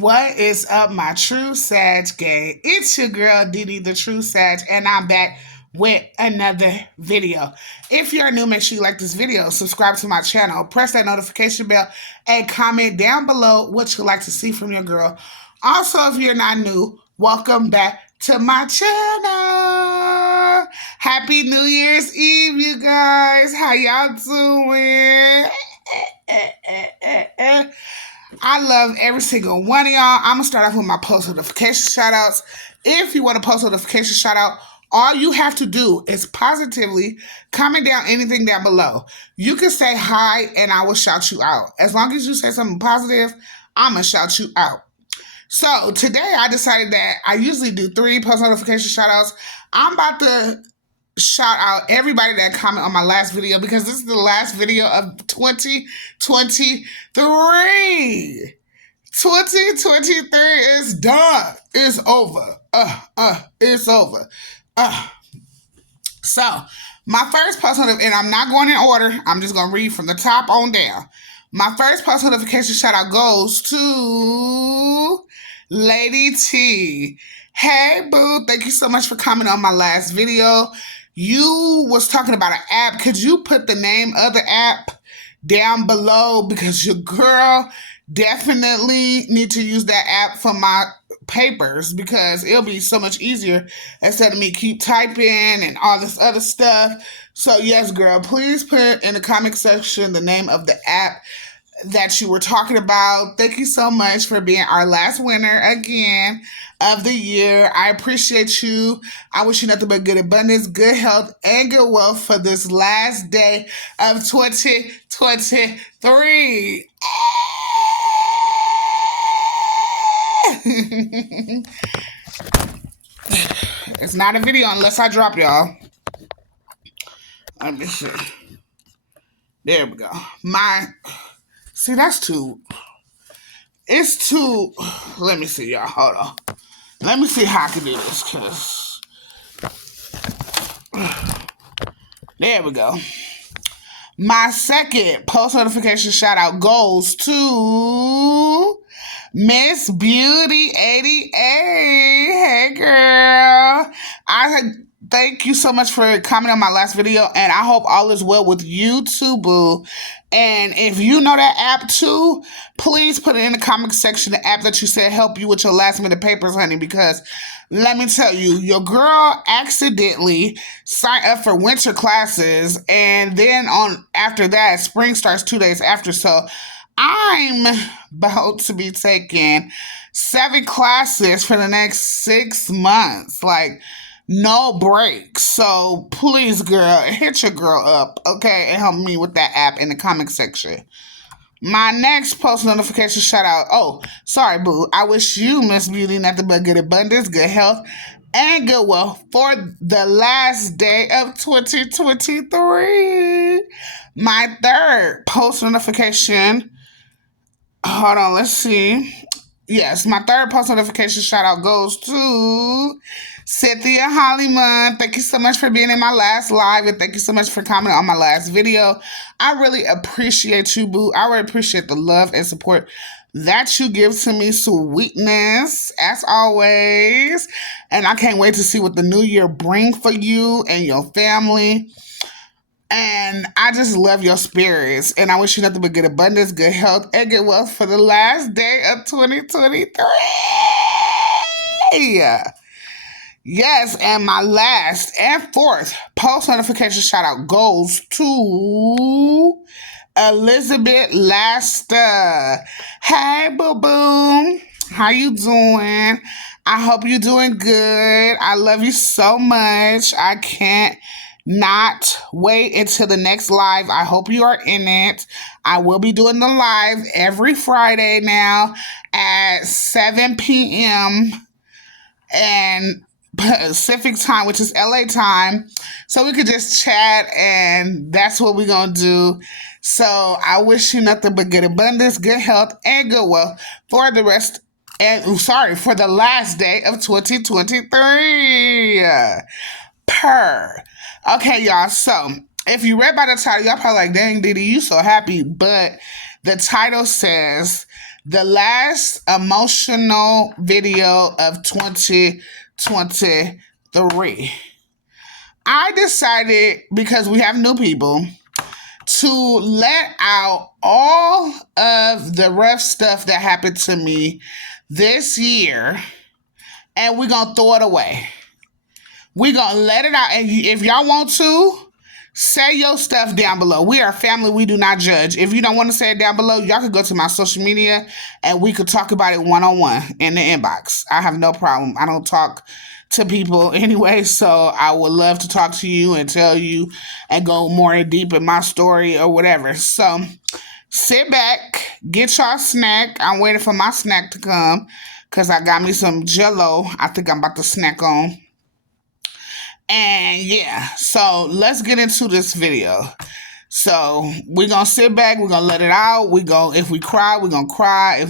What is up, my True Sag gang? It's your girl Didi, the True Sag, and I'm back with another video. If you're new, make sure you like this video, subscribe to my channel, press that notification bell, and comment down below what you'd like to see from your girl. Also, if you're not new, welcome back to my channel. Happy New Year's Eve, you guys. How y'all doing? I love every single one of y'all. I'm going to start off with my post notification shout outs. If you want a post notification shout out, all you have to do is positively comment down anything down below. You can say hi and I will shout you out. As long as you say something positive, I'm going to shout you out. So today I decided that I usually do 3 post notification shout outs. I'm about to shout out everybody that comment on my last video because this is the last video of 2023. 2023 is done. It's over. It's over. So my first post notification, and I'm not going in order. I'm just going to read from the top on down. My first post notification shout out goes to Lady T. Hey, boo. Thank you so much for commenting on my last video. You was talking about an app. Could you put the name of the app down below? Because your girl definitely need to use that app for my papers because it'll be so much easier instead of me keep typing and all this other stuff. So yes, girl, please put in the comment section the name of the app that you were talking about. Thank you so much for being our last winner again of the year. I appreciate you. I wish you nothing but good abundance, good health, and good wealth for this last day of 2023. It's not a video unless I drop y'all. Let me see. There we go. See, that's too. It's too. Let me see, y'all. Hold on. Let me see how I can do this, cause there we go. My second post notification shout out goes to Miss Beauty 88. Hey, girl. Thank you so much for commenting on my last video, and I hope all is well with you too, boo. And if you know that app too, please put it in the comment section, the app that you said help you with your last minute papers, honey, because let me tell you, your girl accidentally signed up for winter classes, and then after that, spring starts 2 days after, so I'm about to be taking 7 classes for the next 6 months. Like, no breaks. So please, girl, hit your girl up, okay, and help me with that app in the comment section. My next post notification shout out. Oh, sorry, boo. I wish you, Miss Beauty, nothing but good abundance, good health, and good wealth for the last day of 2023. My third post notification. Hold on, let's see. Yes, my third post notification shout out goes to Cynthia Hollyman. Thank you so much for being in my last live, and thank you so much for commenting on my last video. I really appreciate you, boo. I really appreciate the love and support that you give to me. Sweetness, as always. And I can't wait to see what the new year brings for you and your family. And I just love your spirits. And I wish you nothing but good abundance, good health, and good wealth for the last day of 2023. Yes, and my last and fourth post notification shout out goes to Elizabeth Lasta. Hey, boo boo. How you doing? I hope you're doing good. I love you so much. I can't not wait until the next live. I hope you are in it. I will be doing the live every Friday now at 7 p.m. and Pacific time, which is LA time, so we could just chat, and that's what we're gonna do. So I wish you nothing but good abundance, good health, and good wealth for the rest, and for the last day of 2023. Okay, y'all, so if you read by the title, y'all probably like, dang, Didi, you so happy, but the title says the last emotional video of 2023. I decided, because we have new people, to let out all of the rough stuff that happened to me this year, and we're going to throw it away. We're going to let it out. And if y'all want to, say your stuff down below. We are family. We do not judge. If you don't want to say it down below, y'all can go to my social media and we could talk about it one-on-one in the inbox. I have no problem. I don't talk to people anyway, so I would love to talk to you and tell you and go more deep in my story or whatever. So sit back, get y'all snack. I'm waiting for my snack to come because I got me some Jell-O. I think I'm about to snack on. And yeah, so let's get into this video. So we're gonna sit back, we're gonna let it out. If we cry, we're gonna cry.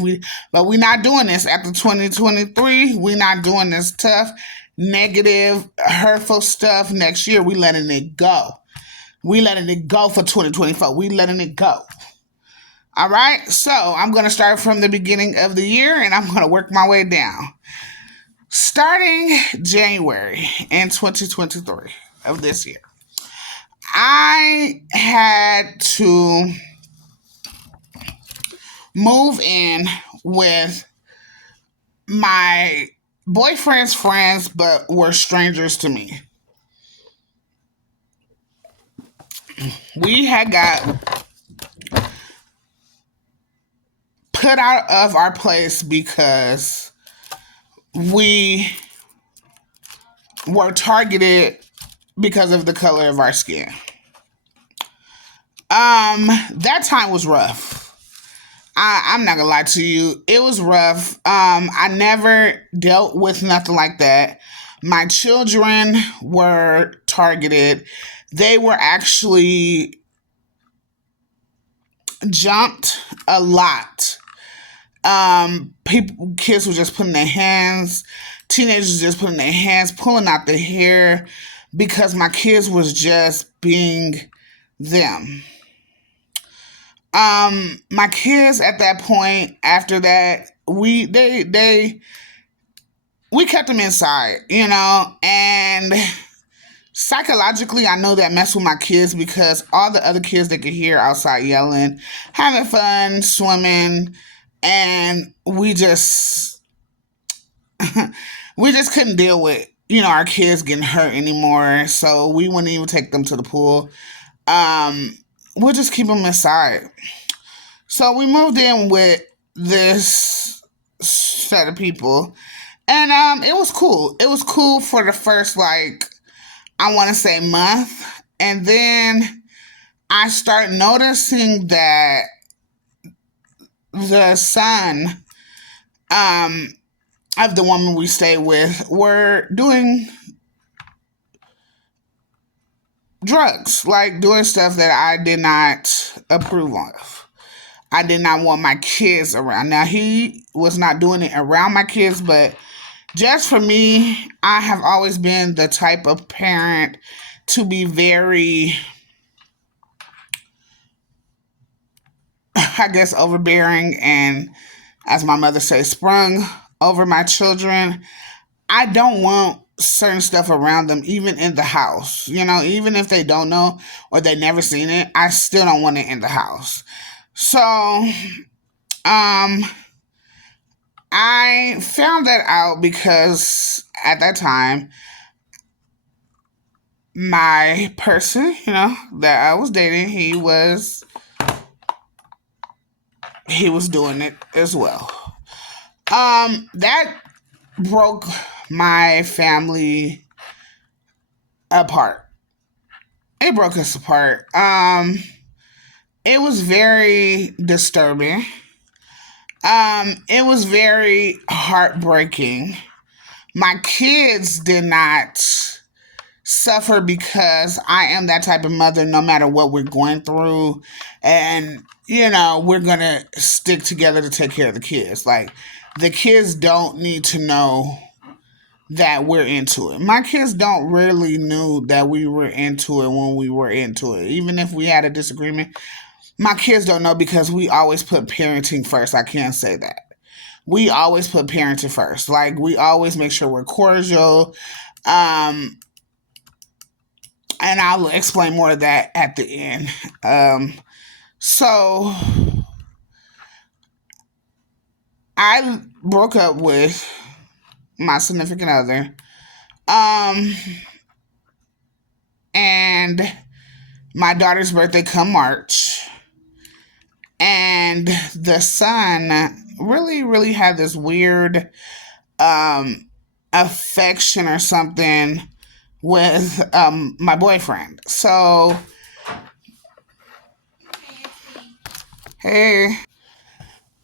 But we're not doing this after 2023. We're not doing this tough, negative, hurtful stuff next year. We letting it go. We letting it go for 2024. We letting it go. All right. So I'm gonna start from the beginning of the year and I'm gonna work my way down. Starting January in 2023 of this year, I had to move in with my boyfriend's friends, but were strangers to me. We had got put out of our place because we were targeted because of the color of our skin. That time was rough. I'm not gonna lie to you. It was rough. I never dealt with nothing like that. My children were targeted. They were actually jumped a lot. Kids were just putting their hands, teenagers just putting their hands, pulling out the hair because my kids was just being them. My kids at that point, after that, we kept them inside, and psychologically, I know that messed with my kids because all the other kids they could hear outside yelling, having fun, swimming, and we just couldn't deal with, our kids getting hurt anymore. So we wouldn't even take them to the pool. We'll just keep them inside. So we moved in with this set of people, and it was cool. It was cool for the first, I want to say month. And then I start noticing that the son of the woman we stay with were doing drugs, doing stuff that I did not approve of. I did not want my kids around. Now, he was not doing it around my kids, but just for me, I have always been the type of parent to be very, I guess, overbearing and, as my mother says, sprung over my children. I don't want certain stuff around them, even in the house. Even if they don't know or they never seen it, I still don't want it in the house. So, I found that out because at that time, my person, that I was dating, he was doing it as well. That broke my family apart. It broke us apart. It was very disturbing. It was very heartbreaking. My kids did not suffer because I am that type of mother, no matter what we're going through. And, we're going to stick together to take care of the kids. The kids don't need to know that we're into it. My kids don't really knew that we were into it when we were into it. Even if we had a disagreement, My kids don't know because we always put parenting first. I can't say that. We always put parenting first. Like, we always make sure we're cordial. Um, and I'll explain more of that at the end. So I broke up with my significant other. Um, and my daughter's birthday come March. And the son really had this weird affection or something with my boyfriend. So, hey,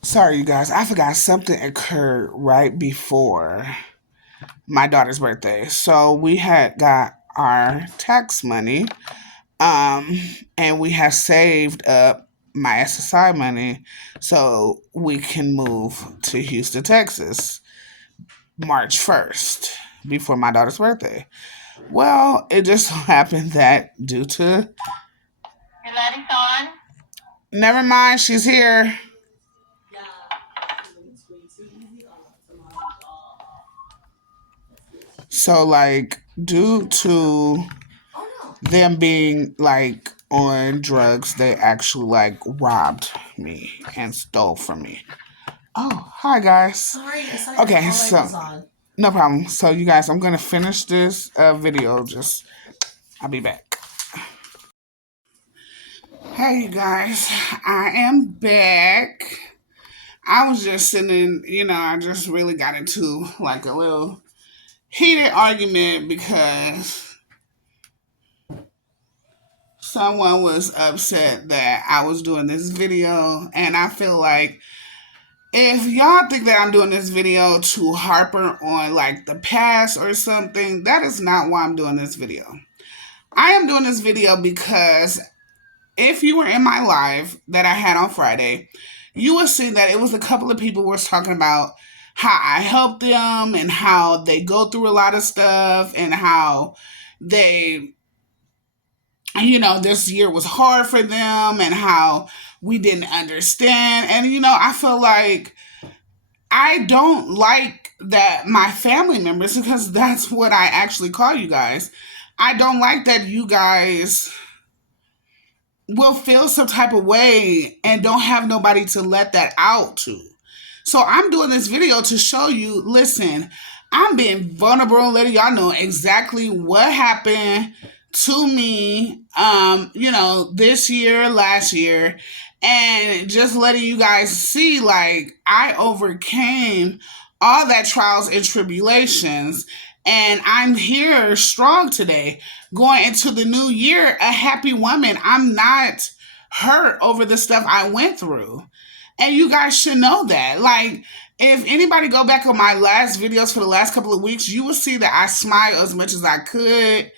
sorry you guys, I forgot something occurred right before my daughter's birthday. So we had got our tax money, and we have saved up my SSI money so we can move to Houston, Texas, March 1st, before my daughter's birthday. Well, it just so happened that due to... Your lighting's on? Never mind, she's here. So, like, due to them being, like, on drugs, they actually, like, robbed me and stole from me. Oh, hi, guys. Sorry, okay, so... No problem. So, you guys, I'm going to finish this video. I'll be back. Hey, you guys. I am back. I was just sitting, I just really got into, like, a little heated argument because someone was upset that I was doing this video, and I feel like if y'all think that I'm doing this video to harper on like the past or something, that is not why I'm doing this video. I am doing this video because if you were in my live that I had on Friday, you will see that it was a couple of people who was talking about how I helped them and how they go through a lot of stuff and how they, this year was hard for them and how we didn't understand. And, I feel like I don't like that my family members, because that's what I actually call you guys. I don't like that you guys will feel some type of way and don't have nobody to let that out to. So I'm doing this video to show you, listen, I'm being vulnerable and letting y'all know exactly what happened to me, this year, last year, and just letting you guys see, like, I overcame all that trials and tribulations, and I'm here strong today, going into the new year, a happy woman. I'm not hurt over the stuff I went through. And you guys should know that. Like, if anybody go back on my last videos for the last couple of weeks, you will see that I smile as much as I could.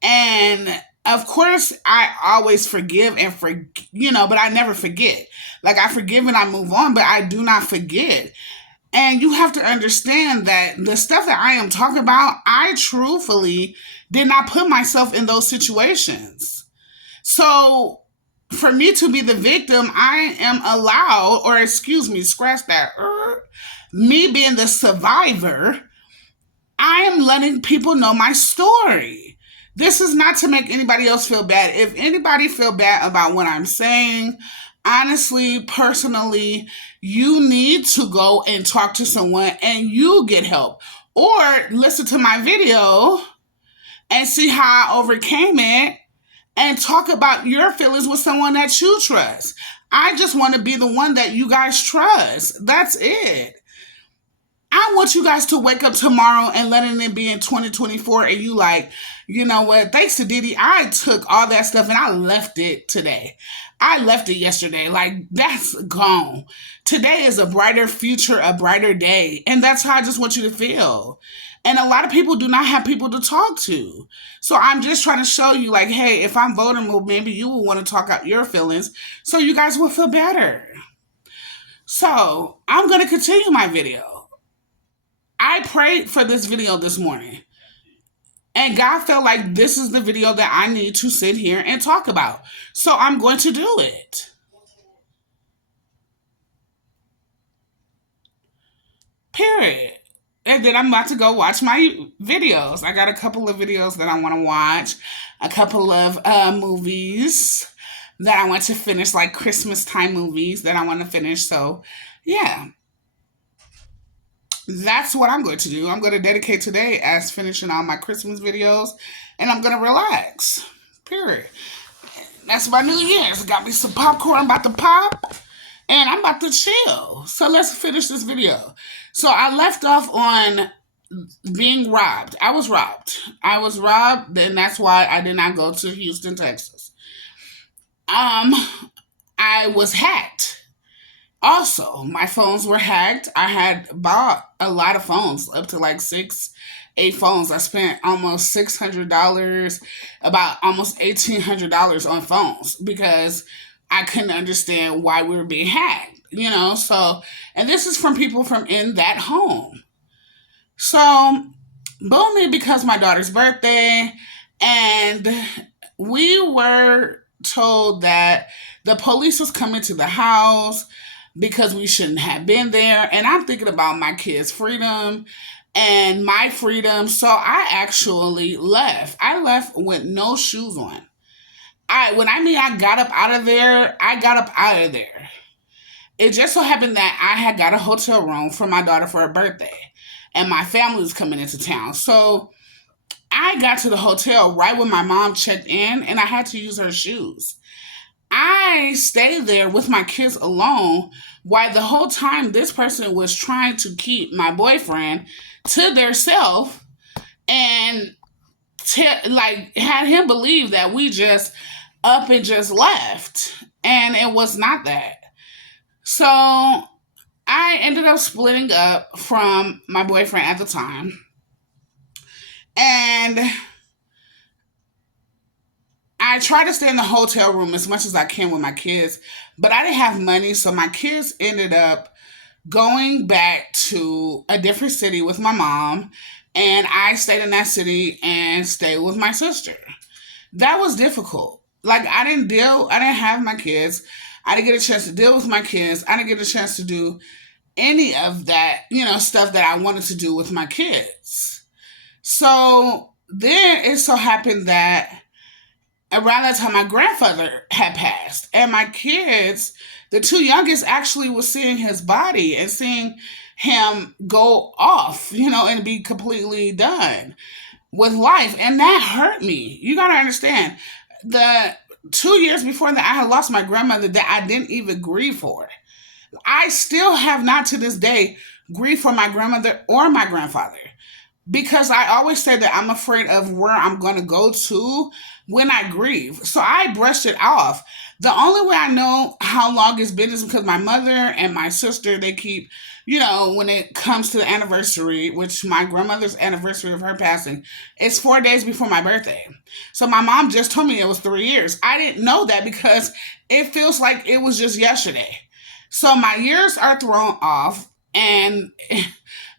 And of course, I always forgive and but I never forget. Like, I forgive and I move on, but I do not forget. And you have to understand that the stuff that I am talking about, I truthfully did not put myself in those situations. So for me to be the victim, I am allowed, or excuse me, scratch that, me being the survivor, I am letting people know my story. This is not to make anybody else feel bad. If anybody feel bad about what I'm saying, honestly, personally, you need to go and talk to someone and you get help. Or listen to my video and see how I overcame it and talk about your feelings with someone that you trust. I just want to be the one that you guys trust. That's it. I want you guys to wake up tomorrow and letting it be in 2024 and you like, you know what, thanks to Didi, I took all that stuff and I left it today. I left it yesterday. Like, that's gone. Today is a brighter future, a brighter day. And that's how I just want you to feel. And a lot of people do not have people to talk to. So I'm just trying to show you, like, hey, if I'm vulnerable, maybe you will want to talk out your feelings so you guys will feel better. So I'm going to continue my video. I prayed for this video this morning. And God felt like this is the video that I need to sit here and talk about. So I'm going to do it. Period. And then I'm about to go watch my videos. I got a couple of videos that I want to watch, a couple of movies that I want to finish, like Christmas time movies that I want to finish. So, yeah, that's what I'm going to do. I'm going to dedicate today as finishing all my Christmas videos, and I'm going to relax. Period. That's my New Year's. Got me some popcorn, about to pop, and I'm about to chill. So let's finish this video. So I left off on being robbed. I was robbed. I was robbed, and that's why I did not go to Houston, Texas. Um, I was hacked. Also, my phones were hacked. I had bought a lot of phones, up to like 8 phones. I spent almost $600, about almost $1,800 on phones because I couldn't understand why we were being hacked, So, and this is from people from in that home. So, boom, because my daughter's birthday, and we were told that the police was coming to the house because we shouldn't have been there. And I'm thinking about my kids' freedom and my freedom. So I actually left. I left with no shoes on. I got up out of there, I got up out of there. It just so happened that I had got a hotel room for my daughter for her birthday, and my family was coming into town. So I got to the hotel right when my mom checked in, and I had to use her shoes. I stayed there with my kids alone while the whole time this person was trying to keep my boyfriend to their self and had him believe that we just up and just left. And it was not that. So I ended up splitting up from my boyfriend at the time. And I try to stay in the hotel room as much as I can with my kids, but I didn't have money, so my kids ended up going back to a different city with my mom, and I stayed in that city and stayed with my sister. That was difficult. Like, I didn't have my kids. I didn't get a chance to deal with my kids. I didn't get a chance to do any of that, stuff that I wanted to do with my kids. So then it so happened that around that time, my grandfather had passed, and my kids, the two youngest, actually was seeing his body and seeing him go off, and be completely done with life. And that hurt me. You got to understand, the 2 years before that, I had lost my grandmother that I didn't even grieve for. I still have not to this day grieved for my grandmother or my grandfather, because I always say that I'm afraid of where I'm going to go to when I grieve. So I brushed it off. The only way I know how long it's been is because my mother and my sister, they keep, when it comes to the anniversary, which my grandmother's anniversary of her passing is 4 days before my birthday. So my mom just told me it was 3 years. I didn't know that because it feels like it was just yesterday. So my years are thrown off, and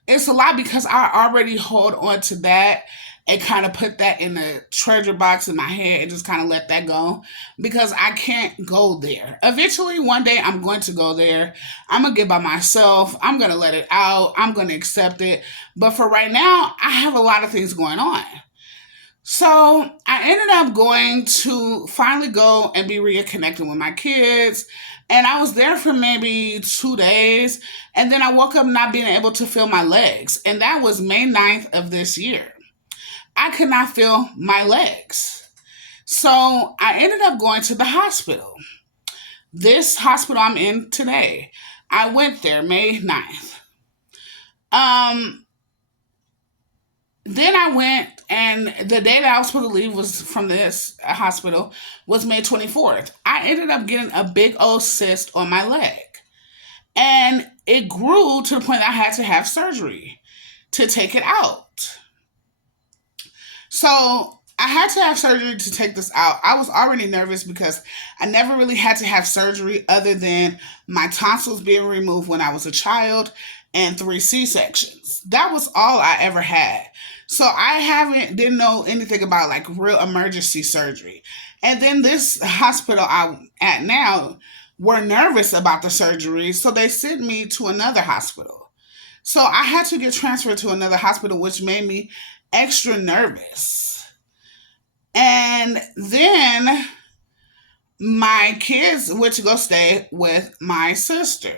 it's a lot because I already hold on to that and kind of put that in the treasure box in my head and just kind of let that go because I can't go there. Eventually, one day, I'm going to go there. I'm going to get by myself. I'm going to let it out. I'm going to accept it. But for right now, I have a lot of things going on. So I ended up going to finally go and be reconnected with my kids. And I was there for maybe 2 days. And then I woke up not being able to feel my legs. And that was May 9th of this year. I could not feel my legs. So I ended up going to the hospital. This hospital I'm in today. I went there May 9th. Then I went, and the day that I was supposed to leave was from this hospital was May 24th. I ended up getting a big old cyst on my leg. And it grew to the point that I had to have surgery to take it out. So I had to have surgery to take this out. I was already nervous because I never really had to have surgery other than my tonsils being removed when I was a child and 3 C-sections. That was all I ever had. So I didn't know anything about like real emergency surgery. And then this hospital I'm at now were nervous about the surgery, so they sent me to another hospital. So I had to get transferred to another hospital, which made me extra nervous. And then my kids went to go stay with my sister.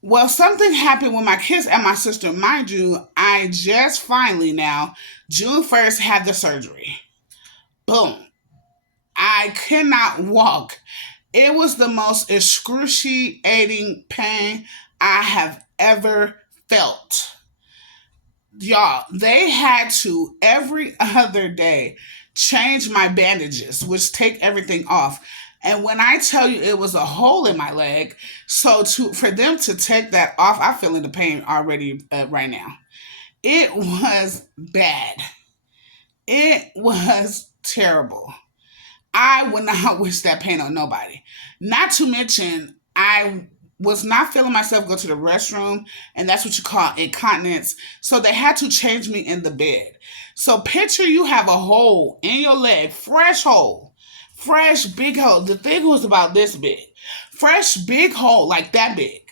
Well, something happened with my kids and my sister. Mind you, I just finally now, June 1st, had the surgery. Boom. I could not walk. It was the most excruciating pain I have ever felt. Y'all, they had to every other day change my bandages, which take everything off. And when I tell you it was a hole in my leg, so to for them to take that off, I'm feeling the pain already right now. It was bad. It was terrible. I would not wish that pain on nobody. Not to mention, I was not feeling myself go to the restroom, and that's what you call incontinence. So they had to change me in the bed. So picture you have a hole in your leg, fresh hole, fresh big hole. The thing was about this big, fresh big hole like that big,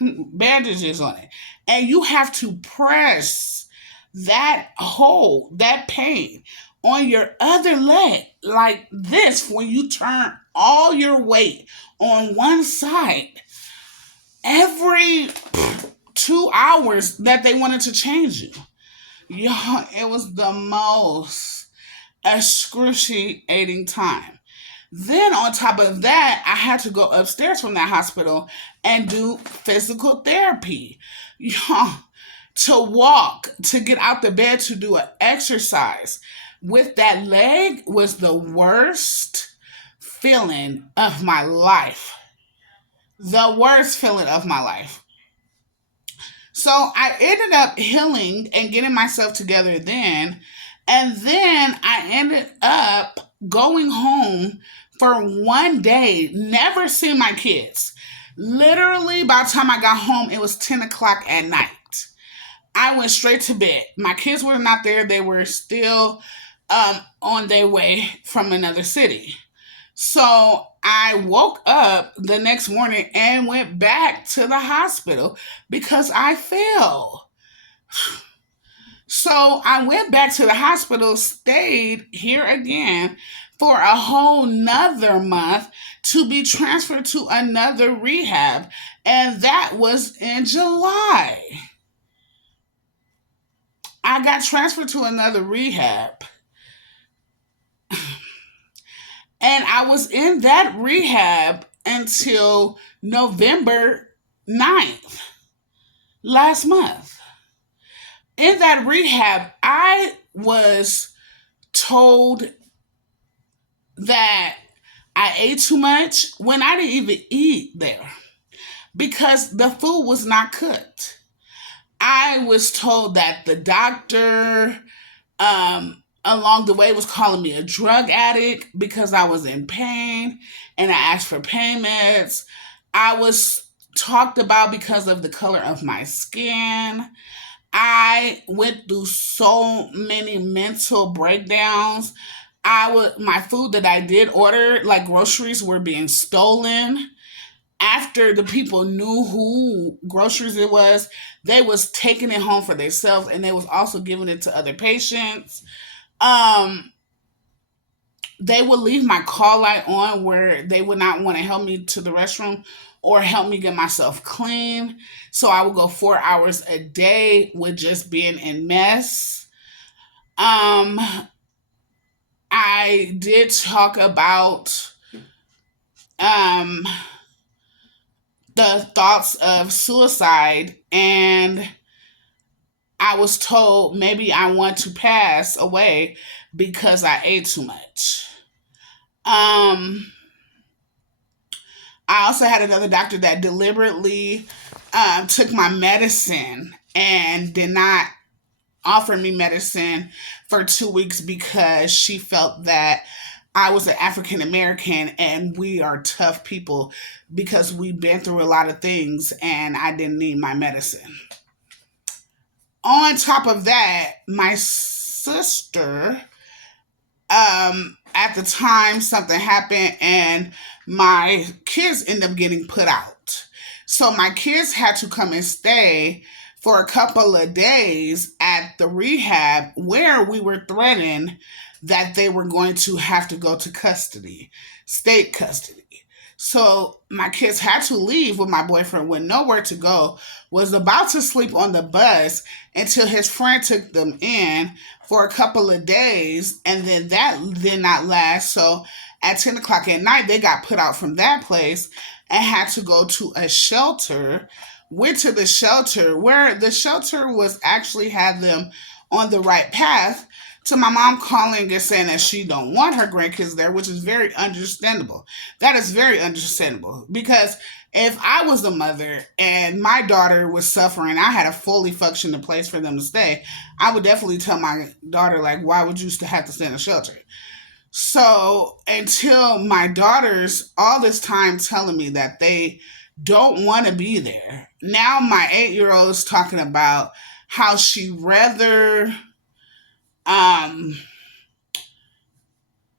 bandages on it, and you have to press that hole, that pain on your other leg like this when you turn all your weight on one side every 2 hours that they wanted to change you. Y'all, it was the most excruciating time. Then on top of that, I had to go upstairs from that hospital and do physical therapy. Y'all, to walk, to get out the bed to do an exercise with that leg was the worst feeling of my life. The worst feeling of my life. So I ended up healing and getting myself together then. And then I ended up going home for one day, never seeing my kids. Literally, by the time I got home, it was 10 o'clock at night. I went straight to bed. My kids were not there. They were still on their way from another city. So I woke up the next morning and went back to the hospital because I fell. So I went back to the hospital, stayed here again for a whole nother month to be transferred to another rehab. And that was in July. I got transferred to another rehab. And I was in that rehab until November 9th, last month. In that rehab, I was told that I ate too much when I didn't even eat there because the food was not cooked. I was told that the doctor, along the way, was calling me a drug addict because I was in pain and I asked for pain meds. I was talked about because of the color of my skin. I went through so many mental breakdowns. My food that I did order, like groceries, were being stolen. After the people knew who groceries it was, they was taking it home for themselves and they was also giving it to other patients. Um, they would leave my call light on where they would not want to help me to the restroom or help me get myself clean. So I would go 4 hours a day with just being in mess. Um, I did talk about um, the thoughts of suicide, and I was told maybe I want to pass away because I ate too much. Um, I also had another doctor that deliberately took my medicine and did not offer me medicine for 2 weeks because she felt that I was an African American and we are tough people because we've been through a lot of things and I didn't need my medicine. On top of that, my sister, at the time something happened and my kids ended up getting put out. So my kids had to come and stay for a couple of days at the rehab where we were threatened that they were going to have to go to custody, state custody. So my kids had to leave with my boyfriend with nowhere to go, was about to sleep on the bus until his friend took them in for a couple of days, and then that did not last. So at 10 o'clock at night, they got put out from that place and had to go to a shelter. Went to the shelter where the shelter was actually had them on the right path, to my mom calling and saying that she don't want her grandkids there, which is very understandable. That is very understandable, because if I was a mother and my daughter was suffering, I had a fully functioning place for them to stay, I would definitely tell my daughter, like, why would you have to stay in a shelter? So until my daughters all this time telling me that they don't want to be there, now my 8-year-old is talking about how she rather um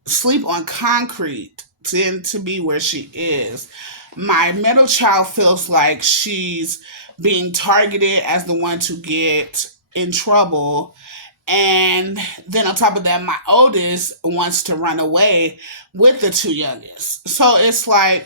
sleep on concrete than to be where she is. My middle child feels like she's being targeted as the one to get in trouble. And then on top of that, my oldest wants to run away with the two youngest. So it's like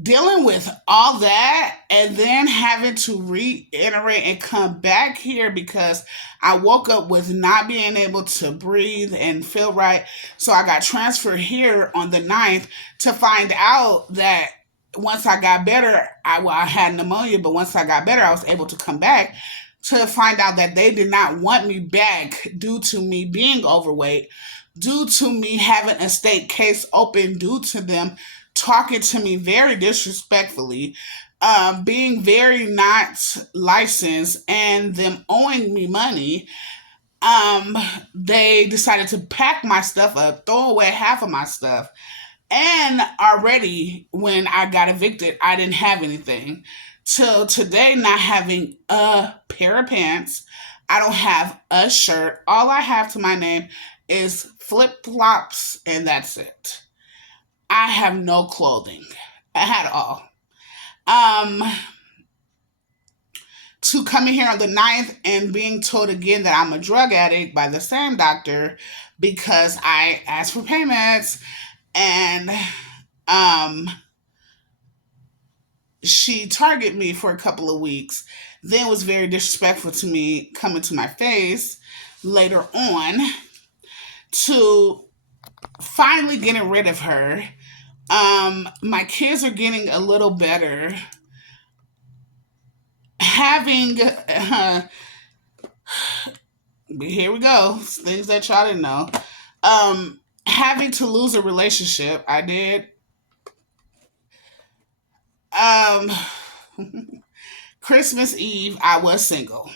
dealing with all that and then having to reiterate and come back here because I woke up with not being able to breathe and feel right. So I got transferred here on the 9th to find out that once I got better, I had pneumonia, but once I got better, I was able to come back to find out that they did not want me back due to me being overweight, due to me having a state case open, due to them talking to me very disrespectfully, being very not licensed, and them owing me money. They decided to pack my stuff up, throw away half of my stuff. And already when I got evicted, I didn't have anything. Till today, not having a pair of pants, I don't have a shirt. All I have to my name is flip flops, and that's it. I have no clothing at all. Um, to coming here on the 9th and being told again that I'm a drug addict by the same doctor because I asked for payments, and um she targeted me for a couple of weeks, then was very disrespectful to me coming to my face later on, to finally getting rid of her. My kids are getting a little better. Having here we go, things that y'all didn't know. Having to lose a relationship, I did. Um, Christmas Eve, I was single.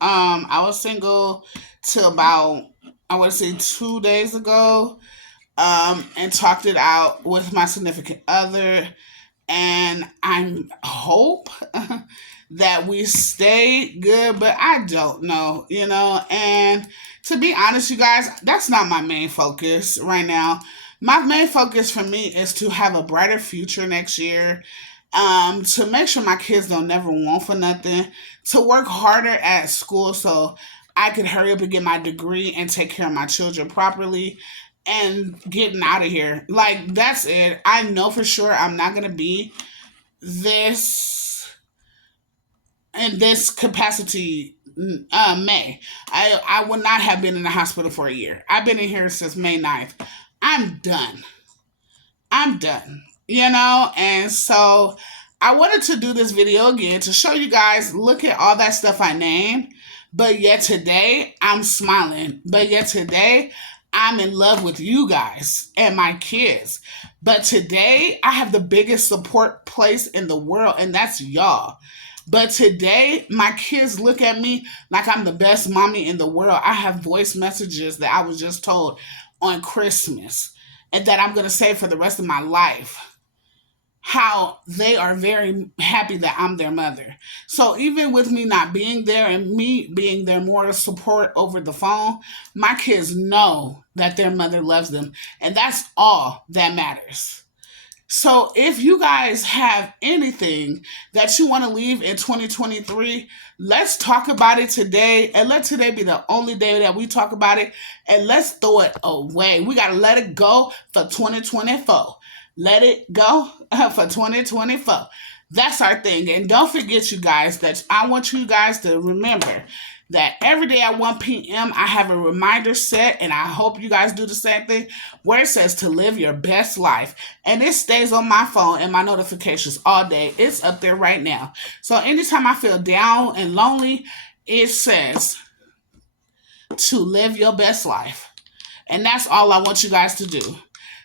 I was single till about, I want to say, 2 days ago. And talked it out with my significant other, and I hope that we stay good, but I don't know, and to be honest, you guys, that's not my main focus right now. My main focus for me is to have a brighter future next year, to make sure my kids don't never want for nothing, to work harder at school so I could hurry up and get my degree and take care of my children properly, and getting out of here. Like, that's it. I know for sure I'm not going to be this in this capacity. May. I would not have been in the hospital for a year. I've been in here since May 9th. I'm done. I'm done. And so I wanted to do this video again to show you guys, look at all that stuff I named, but yet today I'm smiling. But yet today I'm in love with you guys and my kids. But today I have the biggest support place in the world, and that's y'all. But today my kids look at me like I'm the best mommy in the world. I have voice messages that I was just told on Christmas and that I'm going to say for the rest of my life, how they are very happy that I'm their mother. So even with me not being there and me being their moral support over the phone, my kids know that their mother loves them. And that's all that matters. So if you guys have anything that you want to leave in 2023, let's talk about it today. And let today be the only day that we talk about it. And let's throw it away. We got to let it go for 2024. Let it go for 2024. That's our thing. And don't forget, you guys, that I want you guys to remember that every day at 1 p.m. I have a reminder set, and I hope you guys do the same thing, where it says to live your best life. And it stays on my phone and my notifications all day. It's up there right now. So anytime I feel down and lonely, it says to live your best life. And that's all I want you guys to do.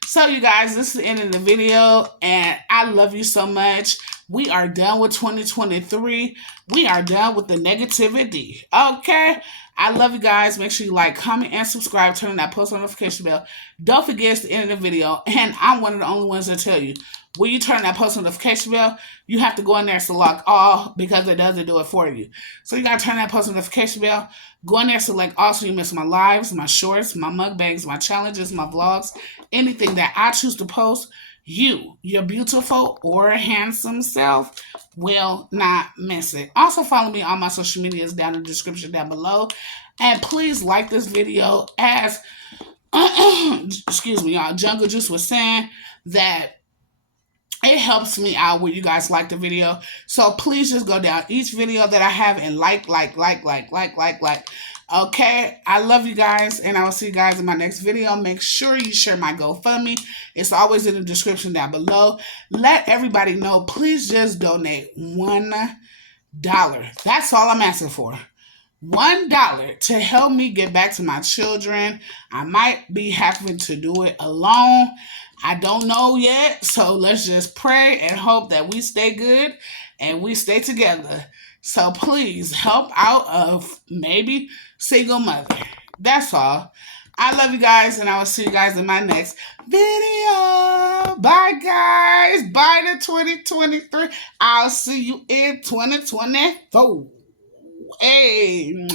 So you guys, this is the end of the video, and I love you so much. We are done with 2023. We are done with the negativity. Okay? I love you guys. Make sure you like, comment, and subscribe. Turn on that post notification bell. Don't forget it's the end of the video. And I'm one of the only ones that tell you, when you turn that post notification bell, you have to go in there and select all, because it doesn't do it for you. So you got to turn that post notification bell. Go in there, select all, so you miss my lives, my shorts, my mukbangs, my challenges, my vlogs, anything that I choose to post. You, your beautiful or handsome self, will not miss it. Also follow me on my social medias down in the description down below. And please like this video, as excuse me, y'all, Jungle Juice was saying that it helps me out when you guys like the video. So please just go down each video that I have and like. Okay, I love you guys, and I will see you guys in my next video. Make sure you share my GoFundMe. It's always in the description down below. Let everybody know. Please just donate $1. That's all I'm asking for. $1 to help me get back to my children. I might be having to do it alone. I don't know yet. So let's just pray and hope that we stay good and we stay together. So please help out of maybe single mother. That's all. I love you guys, and I will see you guys in my next video. Bye, guys. Bye to 2023. I'll see you in 2024. Hey.